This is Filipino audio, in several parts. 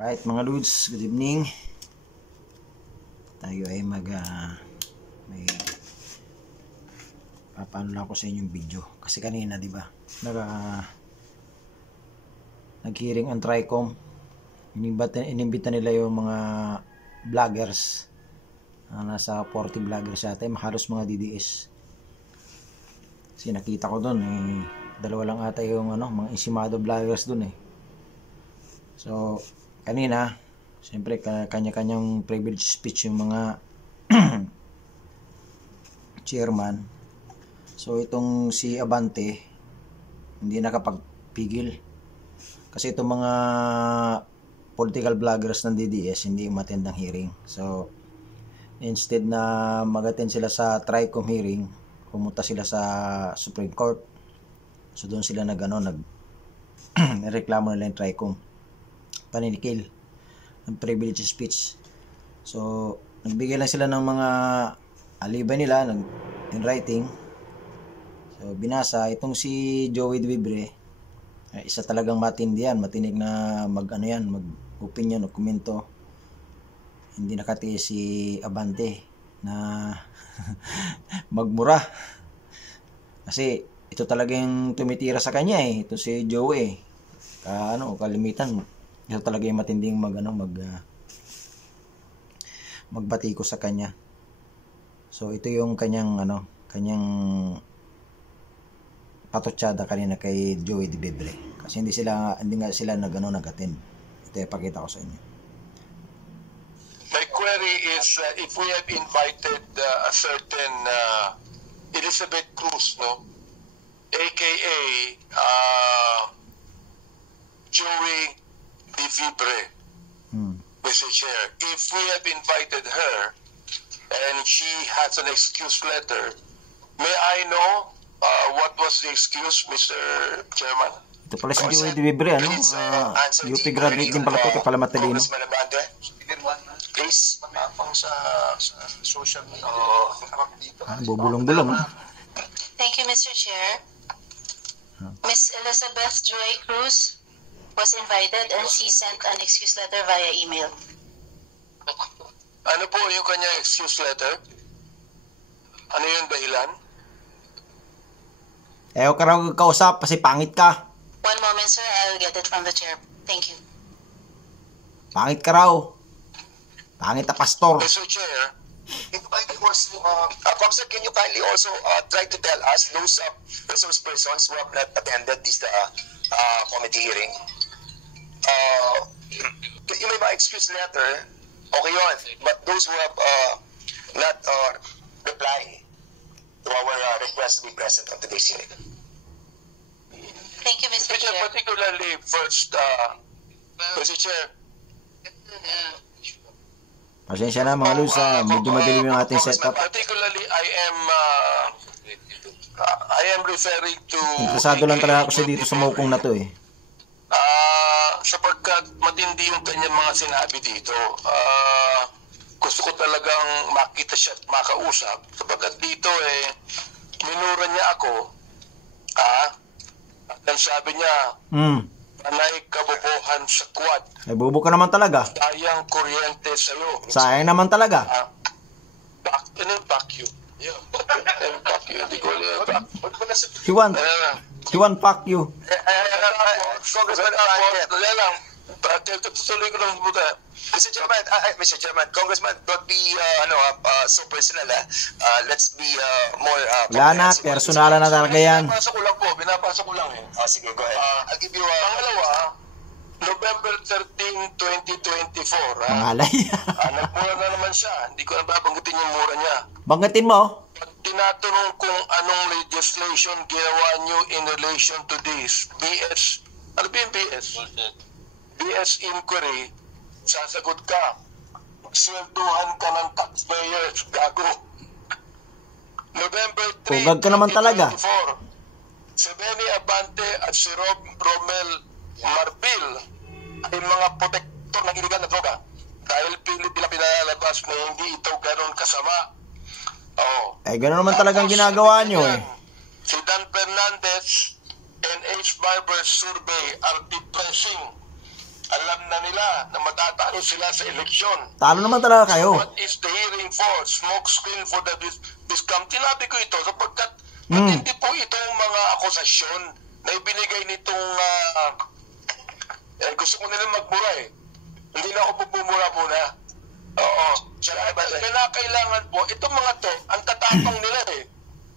Alright mga dudes, good evening. Tayo ay may papaano lang ako sa inyong video. Kasi kanina, di ba, nag-hearing ang TRICOM. Inimbita nila yung mga vloggers. Nasa 40 vloggers yata, halos mga DDS. Kasi nakita ko doon, dalawa lang ata yung mga insimado vloggers doon . So, kanina, siyempre kanya-kanyang privilege speech yung mga chairman. So itong si Abante hindi nakapagpigil kasi itong mga political vloggers ng DDS hindi umattend ng hearing. So instead na mag-attend sila sa TRICOM hearing, pumunta sila sa Supreme Court. So doon sila reklamo nila yung TRICOM, paninikil ng privilege speech. So nagbigay lang sila ng mga alibay nila in writing. So binasa itong si Joey Divibre, isa talagang matindihan, matinig na mag-opinion o komento. Hindi nakatiis si Abante na magmura. Kasi ito talagang tumitira sa kanya ito si Joey. Kalimitan ito talaga yung matinding magbatiko sa kanya. So ito yung kanyang patotsada kanina kay Joey Divibre. Kasi hindi nga sila nag-attend. Ito ipakita ko sa inyo. My query is if we have invited a certain Elizabeth Cruz, aka Joey Divibre, Mr. Chair. If we have invited her and she has an excuse letter, may I know what was the excuse, Mr. Chairman? Ito pala si Joey Divibre, UP graduate din pala ito, kay pala matalino. Please, matapang sa social media. Bubulong-bulong. Thank you, Mr. Chair. Miss Elizabeth Joy Cruz was invited and she sent an excuse letter via email. Ano po yung kanyang excuse letter? Ano yung dahilan? Huwag ka raw kausap kasi pangit ka. One moment, sir. I'll get it from the chair. Thank you. Pangit ka raw. Pangit na pastor. Mr. Chair, Comsec, can you kindly also try to tell us those resource persons who have not attended this committee hearing? Yung may mga excuse letter, okay yun. But those who have not reply to our request to be present on today's hearing. Thank you, Mr. Chair. Particularly, first, Mr. Chair. Pasensya na mga lods, medyo madilim yung ating setup. Particularly, I am referring to... Interesado lang talaga ako dito sa mukong na to sapagkat matindi yung kanyang mga sinabi dito. Gusto ko talagang makita siya at makausap. Sapagkat dito minura niya ako. At sabi niya, panay kabobohan sa quad. Bobo ka naman talaga. Sayang kuryente sa'yo. Sayang naman talaga. Back you. Yeah. Back you. Hindi ko alam. He want fuck you. Congressman, tutuloy ko lang muna. Mr. Chairman, Congressman, don't be so personal. Let's be more... Wala na, personalan na talaga yan. Binapasa ko lang sige, go ahead. I'll give you pangalawa, November 13, 2024. Pangalay. Nagmura na naman siya. Hindi ko na babanggitin yung mura niya. Banggitin mo? Tinatanong kung anong legislation ginawa niyo in relation to this. BS. Ano ba yung BS? BS inquiry. Sasagot ka. Swelduhan ka ng taxpayers. Gago. November 3, Pugag ka naman talaga. 2024. Si Benny Abante at si Romel Marbil ay mga protektor ng iligal na droga. Dahil pilit nila pinalalabas na hindi ito ganoon kasama. Gano'n naman talagang ginagawa nyo Si Dan Fernandez and H. Barber survey are depressing. Alam na nila na matatalo sila sa eleksyon. Talo naman talaga kayo. What is the hearing for? Smoke screen for the discount. Tinabi ko ito sapagkat hindi po itong mga akusasyon na ibinigay nitong gusto ko nila magmura eh. Hindi na ako bumura muna. Oo. Kailangan po, itong mga to, ang tatapang nila eh.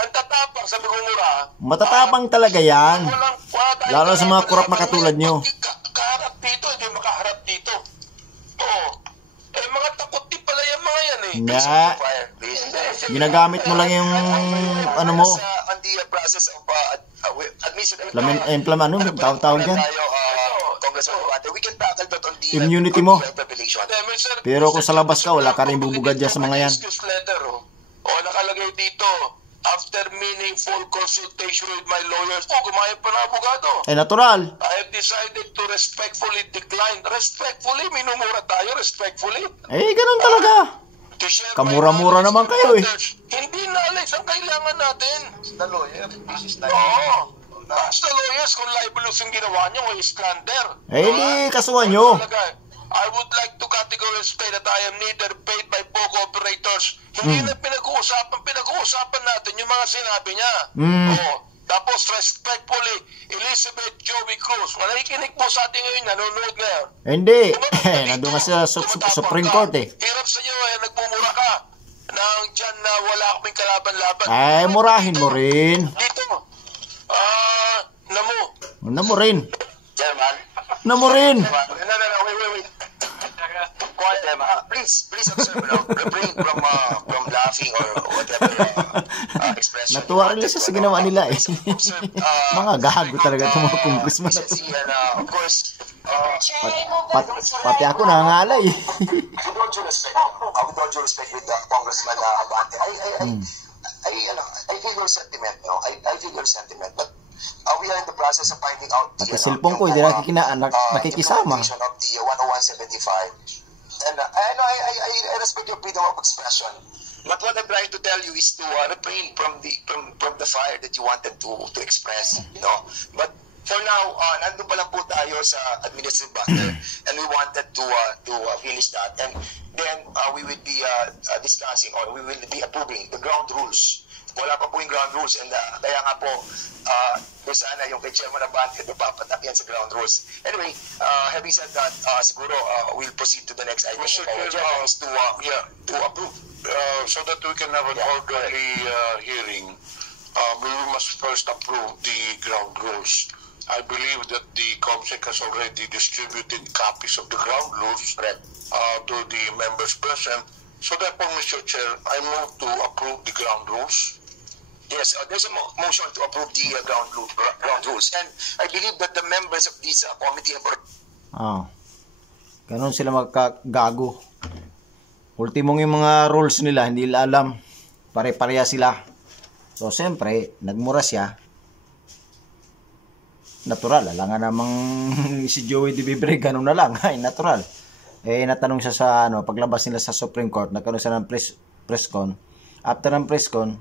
Ang tatapang sa magmura. Matatapang talaga yan. Lalo sa mga kurap na katulad nyo. Kaharap dito, hindi makaharap dito. Oo. Eh, mga takot din pala yung mga yan eh. Ginagamit mo lang yung ano mo. On the process of admission. Tawag yan. We can tackle that on the Immunity mo. revelation. Pero kung sa labas ka, wala ka rin bubugad dyan sa mga yan. Excuse letter, nakalagay dito, after meaningful consultation with my lawyers, kumayag pa na abogado. Natural. I have decided to respectfully decline. Respectfully, minumura tayo, respectfully. Ganun talaga. Kamura-mura naman kayo eh. Hindi knowledge ang kailangan natin. The lawyer, this is like... Oo. Ask the lawyers kung libelous yung ginawa nyo o slander. Di kasuhan nyo. I would like to categorically state that I am neither paid by POGO operators. Hindi na pinag-uusapan natin yung mga sinabi niya. Tapos respectfully, Elizabeth Joey Cruz. Nakikinig po sa atin ngayon, nanonood ngayon. Hindi. Nandun nga sa Supreme Court eh. Hirap sa iyo, nagmumura ka. Nang dyan na wala kaming kalaban-laban. Murahin mo rin. Dito. Namo rin. Chairman. Namo rin. No, wait. Quiet, please observe, refrain from laughing or whatever expression. Natuwa rin siya sa ginawa nila eh. Mga gago talaga itong mga congressman na to. Of course, Pati ako nangangalay. with all due respect with the Congressman Abante, I feel your sentiment, I feel your sentiment, but we are in the process of finding out Pati cellphone ko, hindi nakikisama. Of the 10175. And I respect your freedom of expression. But what I'm trying to tell you is to refrain from the fire that you wanted to express, But for now, nandun pa lang po tayo sa administrative matter, and we wanted to finish that, and then we will be discussing, or we will be approving the ground rules. Wala pa po yung ground rules, and kaya nga po, kung sana yung kay Chairman Abante, papatak yan sa ground rules. Anyway, having said that, siguro we'll proceed to the next item. Mr. Chair, to approve. So that we can have an orderly hearing, we must first approve the ground rules. I believe that the COMSEC has already distributed copies of the ground rules to the members present. So therefore, Mr. Chair, I move to approve the ground rules. Yes, there's a motion to approve the ground rules. And I believe that the members of this committee have... Ganun sila magkagago. Ultimong yung mga rules nila, hindi nila alam. Pare-pareha sila. So, siyempre, nagmura siya. Natural. Alam nga namang si Joey De Vibre, ganun na lang. Ay, natural. Natanong siya sa, paglabas nila sa Supreme Court, nagkaroon sila ng press con. After ng press con,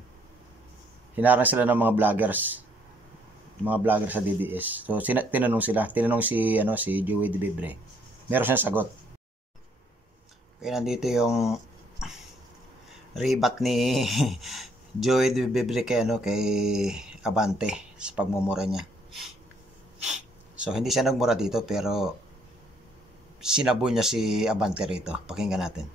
hinarang sila ng mga vloggers. Mga vloggers sa DDS. So, tinanong si Joey De Vibre. Meron siyang sagot. Kaya nandito yung rebat ni Joey De Vibre kay Abante sa pagmumura niya. So, hindi siya nagmura dito, pero sinabo niya si Abante rito. Pakinggan natin.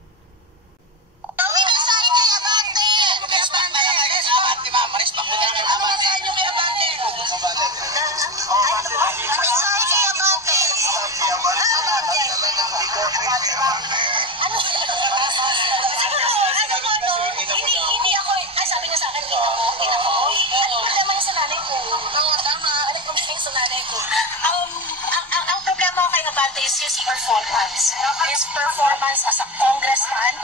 His performance as a congressman,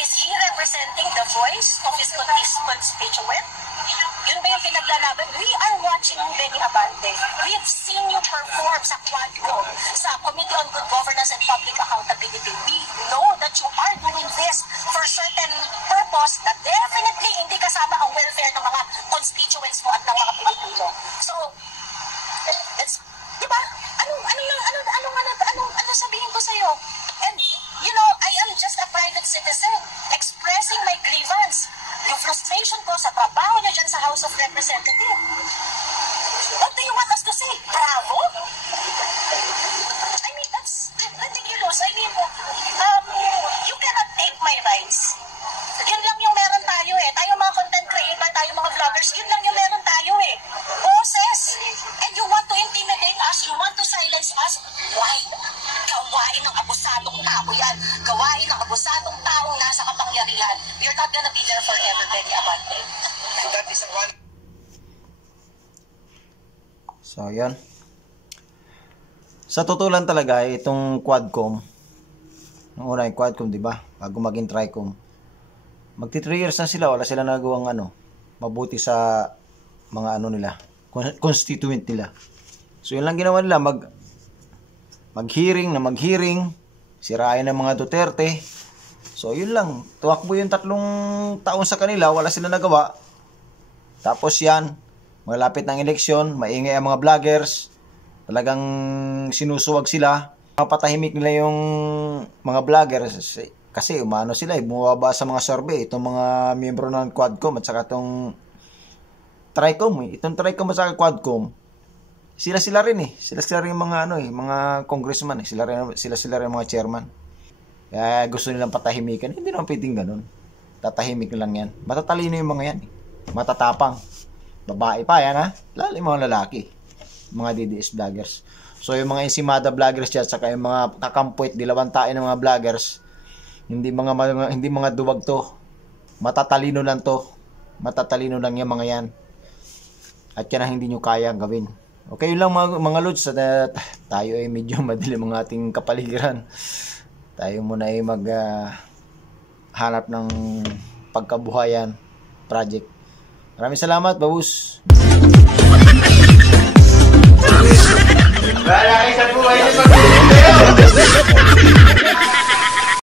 is he representing the voice of his constituent? Yun ba yung pinaglalaban? We are watching Benny Abante. We've seen you perform sa Quadcom, sa Committee on Good Governance and Public Accountability. We know that you are doing this for certain purpose na definitely hindi kasama ang welfare ng mga constituents mo at ng mga Pilipino. So, di ba? Ano sabihin ko sa'yo? representative. What do you want us to say? Bravo? I mean, that's ridiculous. I mean, you cannot take my rights. Yun lang yung meron tayo eh. Tayo mga content creator, tayo mga vloggers, yun lang yung meron tayo eh. Boses. And you want to intimidate us, you want to silence us. Why? Gawain ng abusadong tao yan. Gawain ng abusadong taong nasa kapangyarihan. You're not gonna be there forever, Benny Abante. And that is a one. So, yan. Sa totoo lang talaga, itong Quadcom, nung una yung Quadcom, di ba? Bago maging Tricom, magti 3 years na sila, wala sila nagawang mabuti sa mga nila, constituent nila. So, yun lang ginawa nila, mag-hearing, sirain ng mga Duterte. So, yun lang. Tuwakbo yung 3 taon sa kanila, wala sila nagawa. Tapos yan, malapit ng eleksyon, maingay ang mga vloggers, talagang sinusuwag sila, mapatahimik nila yung mga vloggers kasi umano sila bumababa sa mga survey itong mga miyembro ng Quadcom at saka itong Tricom itong Tricom at saka Quadcom sila rin yung mga mga congressman sila rin mga chairman, kaya gusto nilang patahimikan. Hindi naman pwedeng ganun, tatahimik lang yan. Matatalino yung mga yan matatapang, babae pa yan lalo yung mga lalaki, mga DDS vloggers. So yung mga insimada vloggers at saka yung mga kakampuit, dilawantain ng mga vloggers, hindi mga duwag to, matatalino lang yung mga yan, at yan ang hindi nyo kayang gawin. Okay, yun lang mga lods, tayo ay medyo madilim ang ating kapaligiran. Tayo muna ay hanap ng pagkabuhayan project. Maraming salamat, babus. Wala kayo sa buhay na pag-ibig.